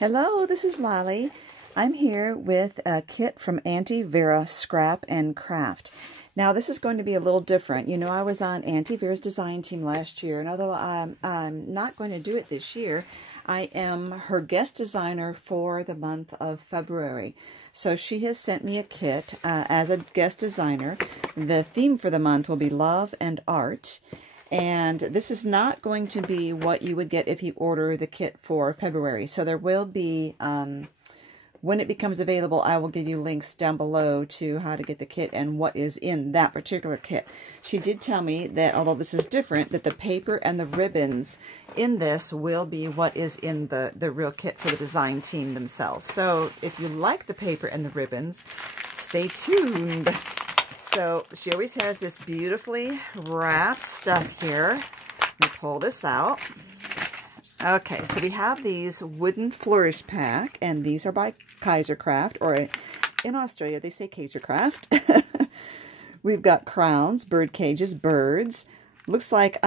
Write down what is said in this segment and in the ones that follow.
Hello, this is Lolly. I'm here with a kit from Aunty, Vera, Scrap, and Craft. Now, this is going to be a little different. You know, I was on Aunty Vera's design team last year, and although I'm not going to do it this year, I am her guest designer for the month of February. So she has sent me a kit as a guest designer. The theme for the month will be Love and Art. And this is not going to be what you would get if you order the kit for February. So there will be, when it becomes available, I will give you links down below to how to get the kit and what is in that particular kit. She did tell me that, although this is different, that the paper and the ribbons in this will be what is in the real kit for the design team themselves. So if you like the paper and the ribbons, stay tuned. So she always has this beautifully wrapped stuff here. Let me pull this out. Okay, so we have these wooden flourish pack, and these are by Kaisercraft, or in Australia they say Kaisercraft. We've got crowns, bird cages, birds. Looks like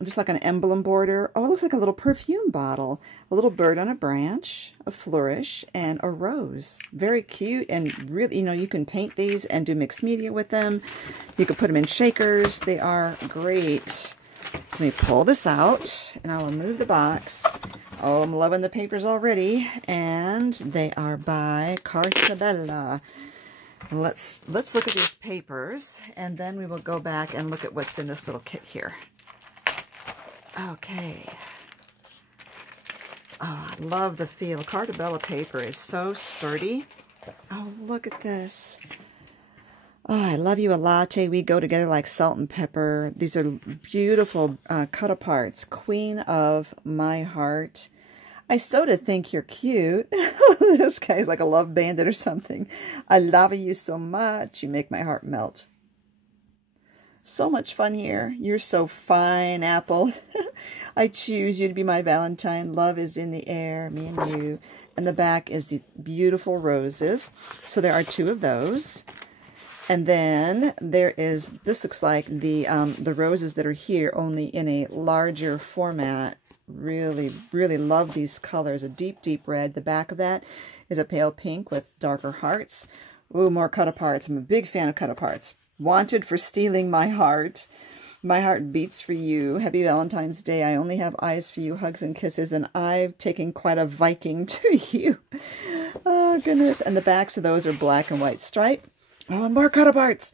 just like an emblem border. Oh, it looks like a little perfume bottle. A little bird on a branch, a flourish, and a rose. Very cute, and really, you know, you can paint these and do mixed media with them. You can put them in shakers. They are great. So let me pull this out, and I'll remove the box. Oh, I'm loving the papers already, and they are by Cartabella. Let's look at these papers, and then we will go back and look at what's in this little kit here. Okay. Oh, I love the feel. Cartabella paper is so sturdy. Oh, look at this. Oh, I love you a latte. We go together like salt and pepper. These are beautiful cut-aparts. Queen of my heart. I sort of think you're cute. This guy's like a love bandit or something. I love you so much. You make my heart melt. So much fun here. You're so fine, Apple. I choose you to be my Valentine. Love is in the air, me and you. And the back is the beautiful roses. So there are two of those. And then there is, this looks like the roses that are here, only in a larger format. Really, really love these colors. A deep, deep red. The back of that is a pale pink with darker hearts. Ooh, more cut-aparts. I'm a big fan of cut-aparts. Wanted for stealing my heart. My heart beats for you. Happy Valentine's Day. I only have eyes for you. Hugs and kisses. And I've taken quite a Viking to you. Oh, goodness. And the backs of those are black and white stripe. Oh, and more cut-aparts.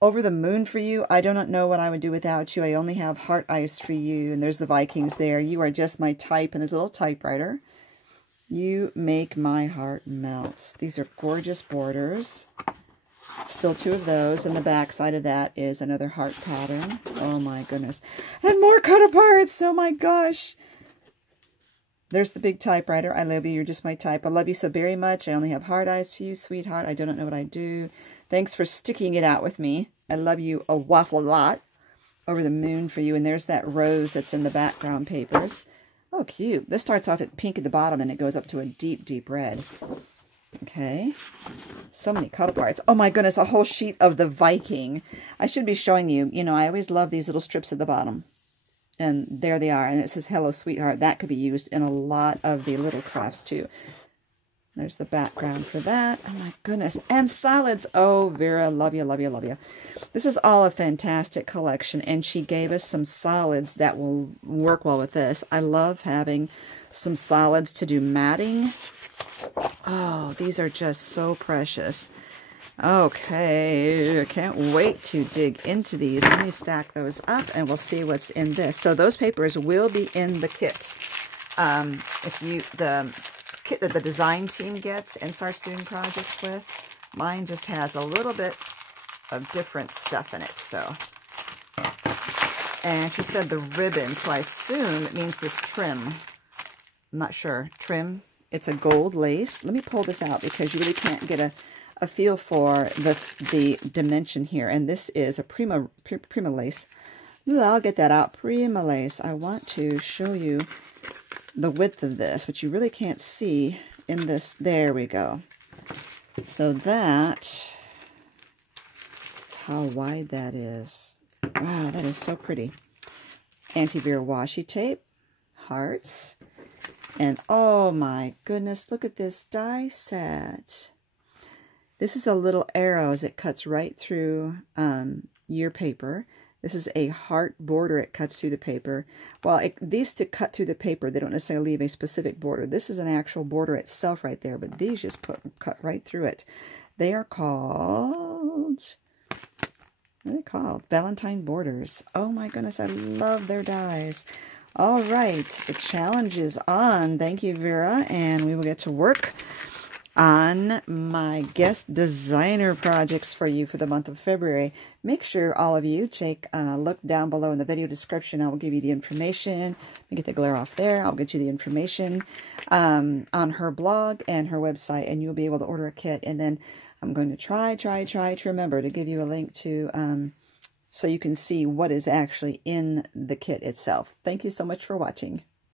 Over the moon for you. I do not know what I would do without you. I only have heart eyes for you. And there's the Vikings there. You are just my type. And there's a little typewriter. You make my heart melt. These are gorgeous borders. Still two of those, and the back side of that is another heart pattern. Oh my goodness. And more cut-aparts! Oh my gosh! There's the big typewriter. I love you. You're just my type. I love you so very much. I only have heart eyes for you, sweetheart. I do not know what I do. Thanks for sticking it out with me. I love you a waffle lot. Over the moon for you. And there's that rose that's in the background papers. Oh, cute. This starts off at pink at the bottom, and it goes up to a deep, deep red. Okay, so many cut-aparts. Oh my goodness, a whole sheet of the Viking. I should be showing you. You know, I always love these little strips at the bottom. And there they are. And it says, hello, sweetheart. That could be used in a lot of the little crafts, too. There's the background for that. Oh my goodness. And solids. Oh, Vera, love you, love you, love you. This is all a fantastic collection. And she gave us some solids that will work well with this. I love having some solids to do matting. Oh, these are just so precious. Okay, I can't wait to dig into these. Let me stack those up and we'll see what's in this. So those papers will be in the kit. The kit that the design team gets and starts doing projects with, mine just has a little bit of different stuff in it. So, and she said the ribbon, so I assume it means this trim. I'm not sure. Trim. It's a gold lace. Let me pull this out because you really can't get a feel for the dimension here. And this is a Prima lace. I'll get that out. Prima lace. I want to show you the width of this, which you really can't see in this. There we go. So that's how wide that is. Wow, that is so pretty. Aunty Vera washi tape. Hearts. And oh my goodness, look at this die set. This is a little arrows. It cuts right through your paper. This is a heart border. It cuts through the paper. Well, these to cut through the paper, they don't necessarily leave a specific border. This is an actual border itself right there, but these just cut right through it. They are called, what are they called? Valentine borders. Oh my goodness, I love their dies. All right, the challenge is on. Thank you, Vera, and we will get to work on my guest designer projects for you for the month of February. Make sure all of you look down below in the video description. I will give you the information. Let me get the glare off there. I'll get you the information on her blog and her website, and you'll be able to order a kit. And then I'm going to try to remember to give you a link to so you can see what is actually in the kit itself. Thank you so much for watching.